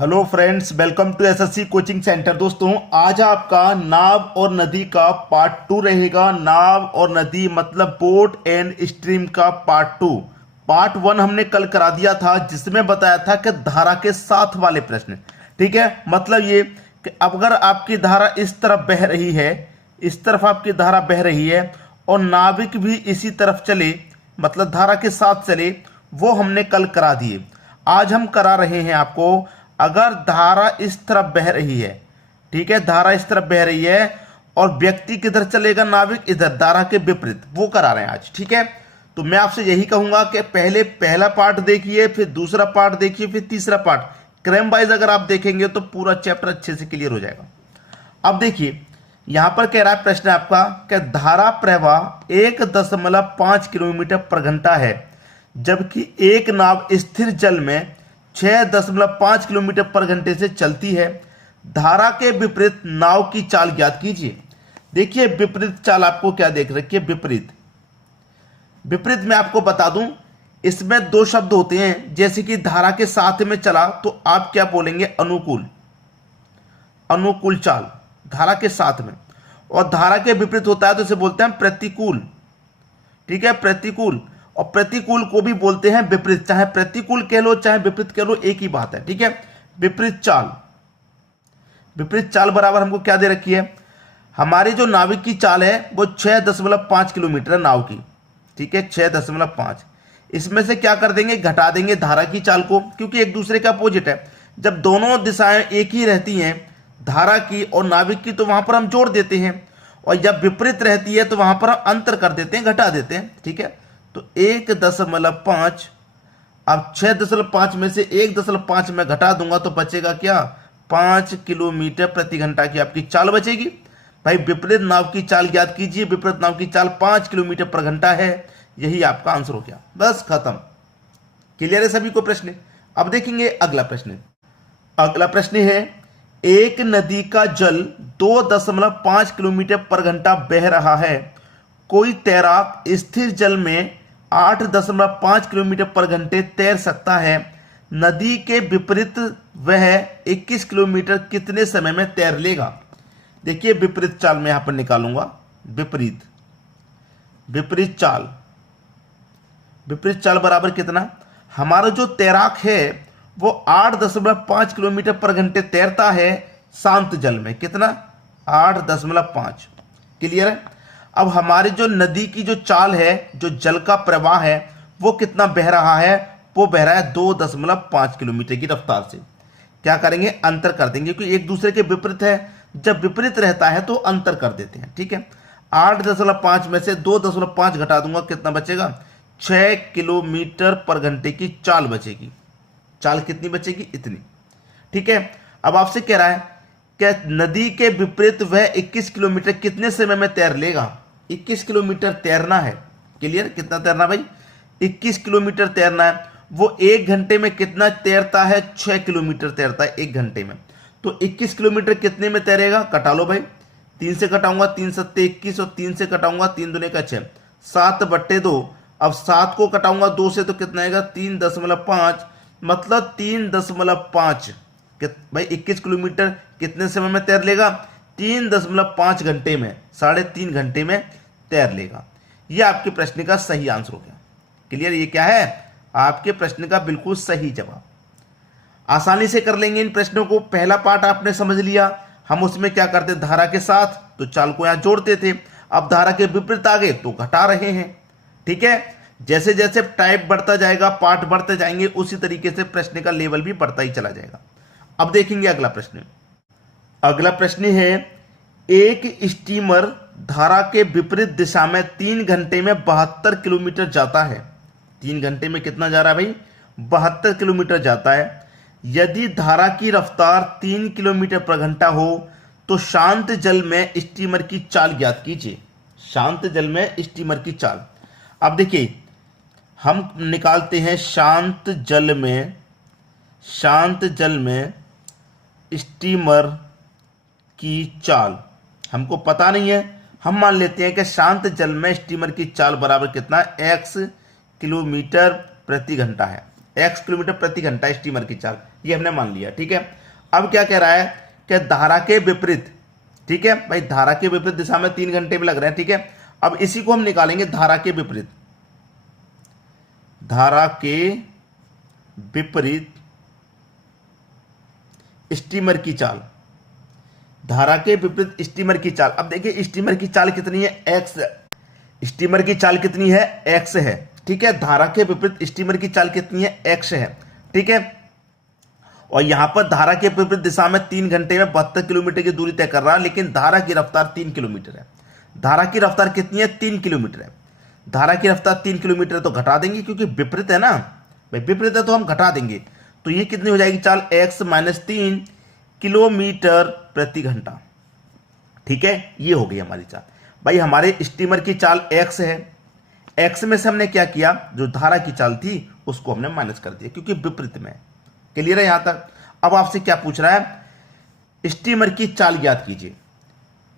Hello friends, welcome to SSC coaching centre. दोस्तों, आज आपका नाव और नदी का पार्ट 2 रहेगा। नाव और नदी मतलब बोट एंड स्ट्रीम का पार्ट 2। पार्ट 1 हमने कल करा दिया था, जिसमें बताया था कि धारा के साथ वाले प्रश्न। ठीक है, मतलब ये कि अगर आपकी धारा इस तरफ बह रही है, इस तरफ आपकी धारा बह रही है और नाविक भी इसी तरफ चले, मतलब धारा के साथ चले, वो हमने कल करा दिए। आज हम करा रहे हैं आपको, अगर धारा इस तरफ बह रही है, ठीक है, धारा इस तरफ बह रही है और व्यक्ति किधर चलेगा, नाविक इधर, धारा के विपरीत, वो करा रहे हैं आज। ठीक है, तो मैं आपसे यही कहूंगा कि पहले पहला पार्ट देखिए, फिर दूसरा पार्ट देखिए, फिर तीसरा पार्ट, क्रम वाइज अगर आप देखेंगे तो पूरा चैप्टर अच्छे से क्लियर हो जाएगा। अब देखिए, यहां पर कह रहा है प्रश्न आपका कि धारा प्रवाह 1.5 किलोमीटर पर घंटा है, जबकि एक नाव स्थिर जल में 6.5 किलोमीटर पर घंटे से चलती है। धारा के विपरीत नाव की चाल ज्ञात कीजिए। देखिए, विपरीत चाल आपको क्या देख रखी है, विपरीत। विपरीत मैं आपको बता दूं, इसमें दो शब्द होते हैं। जैसे कि धारा के साथ में चला तो आप क्या बोलेंगे, अनुकूल, अनुकूल चाल धारा के साथ में। और धारा के विपरीत होता है तो इसे बोलते हैं प्रतिकूल। ठीक है, प्रतिकूल। और प्रतिकूल को भी बोलते हैं विपरीत। चाहे प्रतिकूल कह लो चाहे विपरीत कह लो, एक ही बात है। ठीक है, विपरीत चाल। विपरीत चाल बराबर हमको क्या दे रखी है, हमारी जो नाविक की चाल है वो 6.5 किलोमीटर है नाव की। ठीक है, 6.5। इसमें से क्या कर देंगे, घटा देंगे धारा की चाल को, क्योंकि एक दूसरे का अपोजिट है। जब दोनों दिशाएं एक ही रहती हैं, धारा की और नाविक की, तो वहां पर हम जोड़ देते हैं। और जब विपरीत रहती है तो वहां पर हम अंतर कर देते हैं, घटा देते हैं। ठीक है, तो 1.5, अब 6.5 में से 1.5 में घटा दूंगा तो बचेगा क्या, 5 किलोमीटर प्रति घंटा की आपकी चाल बचेगी। भाई, विपरीत नाव की चाल ज्ञात कीजिए। विपरीत नाव की चाल 5 किलोमीटर पर घंटा है। यही आपका आंसर हो गया, बस खत्म। क्लियर है सभी को प्रश्न। अब देखेंगे अगला प्रश्न। अगला प्रश्न है, एक नदी का जल 2.5 किलोमीटर पर घंटा बह रहा है। कोई तैराक स्थिर जल में 8.5 किलोमीटर पर घंटे तैर सकता है। नदी के विपरीत वह 21 किलोमीटर कितने समय में तैर लेगा। देखिए, विपरीत चाल मैं यहां पर निकालूंगा। विपरीत, विपरीत चाल, विपरीत चाल बराबर कितना, हमारा जो तैराक है वो 8.5 किलोमीटर पर घंटे तैरता है शांत जल में। कितना, 8.5। क्लियर है। अब हमारी जो नदी की जो चाल है, जो जल का प्रवाह है, वो कितना बह रहा है, वो बह रहा है 2.5 किलोमीटर की रफ्तार से। क्या करेंगे, अंतर कर देंगे, क्योंकि एक दूसरे के विपरीत है। जब विपरीत रहता है तो अंतर कर देते हैं। ठीक है, 8.5 में से 2.5 घटा दूंगा, कितना बचेगा, 6 किलोमीटर पर घंटे की चाल बचेगी। चाल कितनी बचेगी, इतनी। ठीक है, अब आपसे कह रहा है कि नदी के विपरीत वह 21 किलोमीटर कितने समय में तैर लेगा। 21 किलोमीटर तैरना है। क्लियर, कितना तैरना भाई, 21 किलोमीटर तैरना है। वो 1 घंटे में कितना तैरता है, 6 किलोमीटर तैरता है 1 घंटे में। तो 21 किलोमीटर कितने में तैरेगा, कटा लो भाई। 3 से कटाऊंगा, 3 7 21, और 3 से कटाऊंगा 3 दूने का 6, 7/2। अब 7 को कटाऊंगा 2 से तो कितना आएगा, 3.5, मतलब 3.5। भाई 21 किलोमीटर कितने समय में तैर लेगा, 3.5 घंटे में, 3.5 घंटे में तैर लेगा। यह आपके प्रश्न का सही आंसर हो गया। क्लियर, ये क्या है, आपके प्रश्न का बिल्कुल सही जवाब। आसानी से कर लेंगे इन प्रश्नों को। पहला पार्ट आपने समझ लिया, हम उसमें क्या करते, धारा के साथ तो चाल को यहां जोड़ते थे। अब धारा के विपरीत आ गए तो घटा रहे हैं। ठीक है, जैसे जैसे टाइप बढ़ता जाएगा, पार्ट बढ़ते जाएंगे, उसी तरीके से प्रश्न का लेवल भी बढ़ता ही चला जाएगा। अब देखेंगे अगला प्रश्न। अगला प्रश्न है, एक स्टीमर धारा के विपरीत दिशा में 3 घंटे में 72 किलोमीटर जाता है। 3 घंटे में कितना जा रहा है भाई, 72 किलोमीटर जाता है। यदि धारा की रफ्तार 3 किलोमीटर पर घंटा हो तो शांत जल में स्टीमर की चाल ज्ञात कीजिए। शांत जल में स्टीमर की चाल। अब देखिए, हम निकालते हैं शांत जल में, शांत जल में स्टीमर की चाल। हमको पता नहीं है, हम मान लेते हैं कि शांत जल में स्टीमर की चाल बराबर कितना, x किलोमीटर प्रति घंटा है। x किलोमीटर प्रति घंटा स्टीमर की चाल, ये हमने मान लिया। ठीक है, अब क्या कह रहा है कि धारा के विपरीत, ठीक है भाई, धारा के विपरीत दिशा में 3 घंटे भी लग रहे हैं। ठीक है, अब इसी को हम निकालेंगे धारा के विपरीत, धारा के विपरीत स्टीमर की चाल, धारा के विपरीत स्टीमर की चाल। अब देखिए स्टीमर की चाल कितनी है, x, स्टीमर की चाल कितनी है, x है। ठीक है, धारा के विपरीत स्टीमर की चाल कितनी है, x है। ठीक है, और यहां पर धारा के विपरीत दिशा में 3 घंटे में 72 किलोमीटर की दूरी तय कर रहा है, लेकिन धारा की रफ्तार 3 किलोमीटर है। धारा की रफ्तार कितनी है, 3 किलोमीटर है। धारा की रफ्तार 3 किलोमीटर तो घटा देंगे, क्योंकि विपरीत है ना भाई, विपरीत है तो हम घटा देंगे। तो ये कितनी हो जाएगी चाल, x - 3 किलोमीटर प्रति घंटा। ठीक है, ये हो गई हमारी चाल। भाई हमारे स्टीमर की चाल x है, x में से हमने क्या किया, जो धारा की चाल थी उसको हमने माइनस कर दिया, क्योंकि विपरीत में। क्लियर है यहां तक। अब आपसे क्या पूछ रहा है, स्टीमर की चाल ज्ञात कीजिए।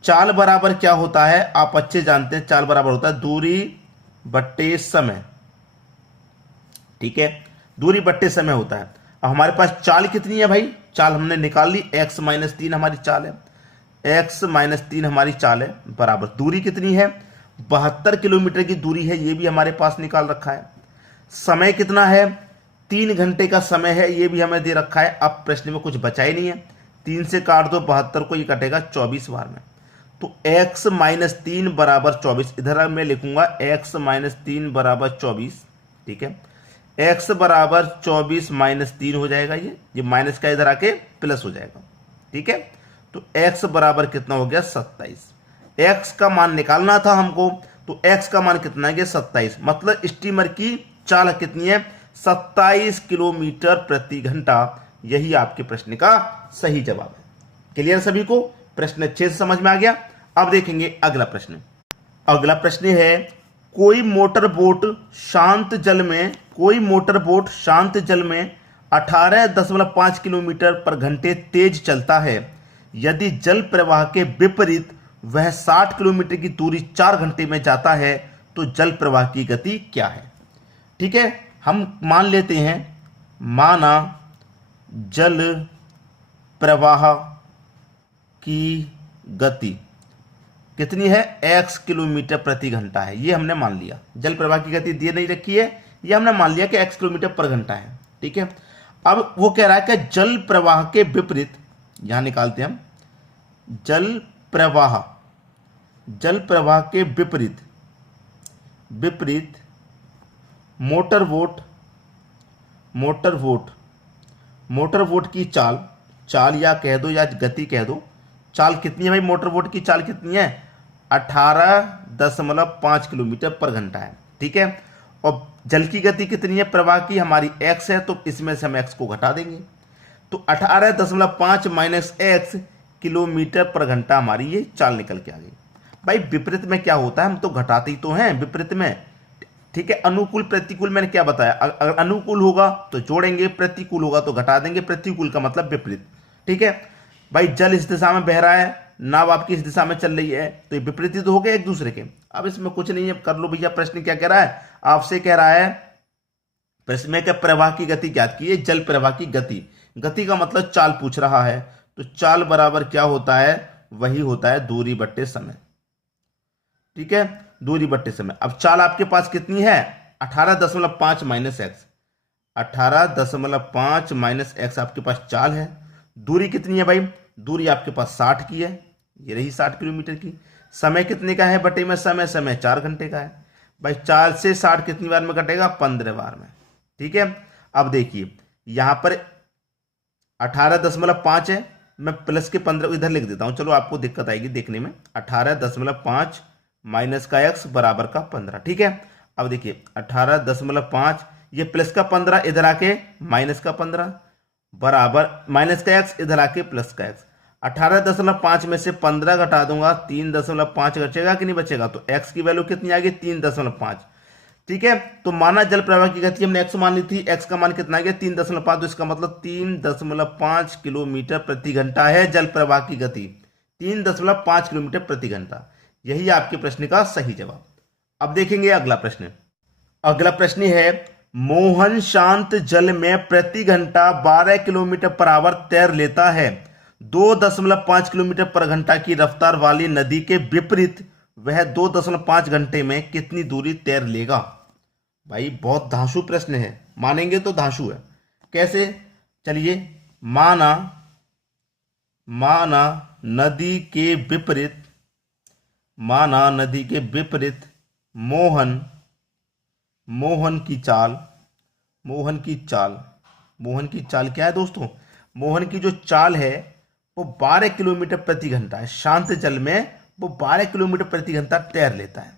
चाल बराबर क्या होता है, आप अच्छे जानते हैं, चाल बराबर होता है दूरी बट्टे समय। ठीक है, दूरी बट्टे समय होता है। अब हमारे पास चाल कितनी है भाई, चाल हमने निकाल ली, x - 3 हमारी चाल है, x - 3 हमारी चाल है, बराबर दूरी कितनी है, 72 किलोमीटर की दूरी है, ये भी हमारे पास निकाल रखा है। समय कितना है, 3 घंटे का समय है, ये भी हमें दे रखा है। अब प्रश्न में कुछ बचा ही नहीं है, 3 से काट दो 72 को, ये कटेगा 24 बार में। तो x - 3 बराबर 24, इधर मैं लिखूंगा x - 3 बराबर 24। ठीक है, x बराबर 24 - 3 हो जाएगा, ये माइनस का इधर आके प्लस हो जाएगा। ठीक है, तो x बराबर कितना हो गया, 27। x का मान निकालना था हमको, तो x का मान कितना है, 27। मतलब स्टीमर की चाल कितनी है, 27 किलोमीटर प्रति घंटा। यही आपके प्रश्न का सही जवाब है। क्लियर सभी को, प्रश्न अच्छे से समझ में आ गया। अब देखेंगे अगला प्रश्न। अगला प्रश्न है, कोई मोटर बोट शांत जल में, कोई मोटर बोट शांत जल में 18.5 किलोमीटर पर घंटे तेज चलता है। यदि जल प्रवाह के विपरीत वह 60 किलोमीटर की दूरी 4 घंटे में जाता है, तो जल प्रवाह की गति क्या है। ठीक है, हम मान लेते हैं, माना जल प्रवाह की गति कितनी है, x किलोमीटर प्रति घंटा है, ये हमने मान लिया। जल प्रवाह की गति दिए नहीं रखी है, ये हमने मान लिया कि x किलोमीटर पर घंटा है। ठीक है, अब वो कह रहा है कि जल प्रवाह के विपरीत, यहां निकालते हैं हम, जल प्रवाह के विपरीत मोटर बोट की चाल या कह दो या गति कह दो, चाल कितनी है भाई, मोटर बोट की चाल कितनी है, 18.5 किलोमीटर पर घंटा है। ठीक है, और जल की गति कितनी है, प्रवाह की हमारी x है, तो इसमें से हम x को घटा देंगे, तो 18.5 - x किलोमीटर पर घंटा हमारी ये चाल निकल के आ गई। भाई विपरीत में क्या होता है, हम तो घटाते ही तो हैं विपरीत में। ठीक है, अनुकूल प्रतिकूल मैंने क्या बताया, अगर अनुकूल होगा तो जोड़ेंगे, प्रतिकूल होगा तो घटा देंगे। प्रतिकूल का मतलब विपरीत। ठीक है भाई, जल इस दिशा में बह रहा है, नाव आपकी इस दिशा में चल रही है, तो ये विपरीत तो हो गए एक दूसरे के। अब इसमें कुछ नहीं है, कर लो भैया। प्रश्न क्या कह रहा है, आपसे कह रहा है प्रश्न में क्या, प्रवाह की गति ज्ञात कीजिए। जल प्रवाह की गति का मतलब चाल पूछ रहा है, तो चाल बराबर क्या होता है, वही होता है दूरी बट्टे समय। ठीक है, दूरी बट्टे समय। अब चाल आपके पास कितनी है, 18.5 - x, 18.5 - x आपके पास चाल है। दूरी कितनी है भाई, दूरी आपके पास 60 की है, ये रही 60 किलोमीटर की। समय कितने का है बटे में समय 4 घंटे का है। भाई 4 से 60 कितनी बार में कटेगा, 15 बार में। ठीक है, अब देखिए यहां पर 18.5 है, मैं प्लस के 15 इधर लिख देता हूं, चलो आपको दिक्कत आएगी देखने में। 18.5 माइनस का x बराबर का 15। ठीक है, अब देखिए 18.5, ये प्लस का 15 इधर आके माइनस का 15 बराबर माइनस का x इधर आके प्लस का x। 18.5 में से 15 घटा दूंगा, 3.5 बचेगा कि नहीं बचेगा, तो x की वैल्यू कितनी आ गई, 3.5। ठीक है, तो माना जल प्रवाह की गति हमने x मान ली थी, x का मान कितना आ गया 3.5, तो इसका मतलब 3.5 किलोमीटर प्रति घंटा है जल प्रवाह की गति, 3.5 किलोमीटर प्रति घंटा। यही आपके प्रश्न का सही जवाब। अब देखेंगे अगला प्रश्न। अगला प्रश्न है, मोहन शांत जल में प्रति घंटा 12 किलोमीटर पर आवर तैर लेता है। 2.5 किलोमीटर पर घंटा की रफ्तार वाली नदी के विपरीत वह 2.5 घंटे में कितनी दूरी तैर लेगा। भाई बहुत धांसू प्रश्न है, मानेंगे तो धांसू है। कैसे, चलिए, माना नदी के विपरीत, माना नदी के विपरीत मोहन की चाल क्या है दोस्तों? मोहन की जो चाल है वो 12 किलोमीटर प्रति घंटा है। शांत जल में वो 12 किलोमीटर प्रति घंटा तैर लेता है,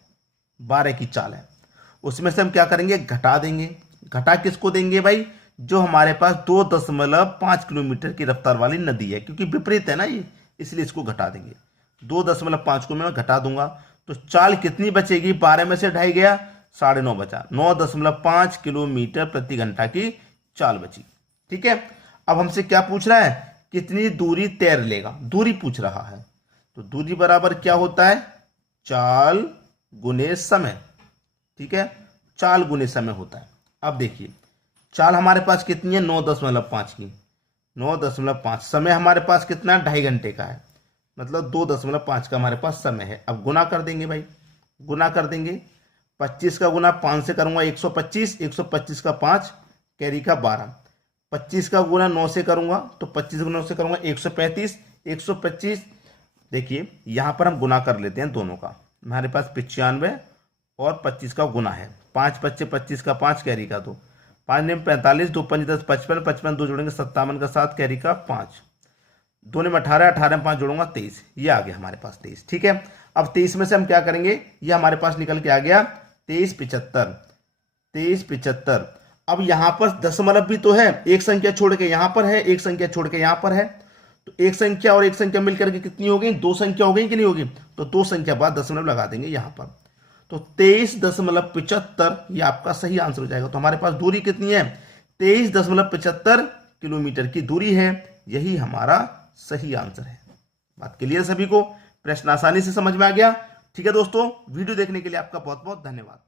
12 की चाल है। उसमें से हम क्या करेंगे, घटा देंगे। घटा किसको देंगे भाई? जो हमारे पास 2.5 किलोमीटर की रफ्तार वाली नदी है, क्योंकि विपरीत है ना ये, इसलिए इसको घटा देंगे। 2.5 को मैं घटा दूंगा तो चाल कितनी बचेगी? 12 में से 2.5 गया, 9.5 बचा। 9.5 किलोमीटर प्रति घंटा की चाल बची। ठीक है, अब हमसे क्या पूछ रहा है? कितनी दूरी तैर लेगा, दूरी पूछ रहा है। तो दूरी बराबर क्या होता है? चाल गुने समय। ठीक है, चाल गुने समय होता है। अब देखिए, चाल हमारे पास कितनी है? 9.5 की। 9.5, समय हमारे पास कितना? 2.5 घंटे का है, मतलब 2.5 का हमारे पास समय है। अब गुना कर देंगे भाई, गुना कर देंगे। 25 का गुना 5 से करूंगा 125, 125 का 5, कैरी का 12। 25 का गुना 9 से करूंगा तो 25 गुना 9 से करूंगा 135, 125। देखिए यहां पर हम गुना कर लेते हैं दोनों का। हमारे पास 95 और 25 का गुना है। 5 25, 25 का 5, कैरी का 2, 5 में 45, 2 5 10, 55, 55 2 जोड़ेंगे 57 का 7, कैरी का 5, 2 में 18, 18 में 5 जोड़ूंगा 23। ये आ गया हमारे पास 23। ठीक है, अब 23 में से हम क्या करेंगे? ये हमारे पास निकल के आ गया 2375। अब यहां पर दशमलव भी तो है, एक संख्या छोड़ के यहां पर है, एक संख्या छोड़ के यहां पर है। तो एक संख्या और एक संख्या मिलकर के कितनी हो गई? 2 संख्या हो गई कि नहीं होगी? तो 2 संख्या बाद दशमलव लगा देंगे यहां पर। तो 23.75 ये आपका सही आंसर हो जाएगा। तो हमारे पास दूरी कितनी है? 23.75 किलोमीटर की दूरी है। यही हमारा सही आंसर है। बात क्लियर सभी को? प्रश्न आसानी से समझ में आ गया? ठीक है दोस्तों, वीडियो देखने के लिए आपका बहुत बहुत धन्यवाद।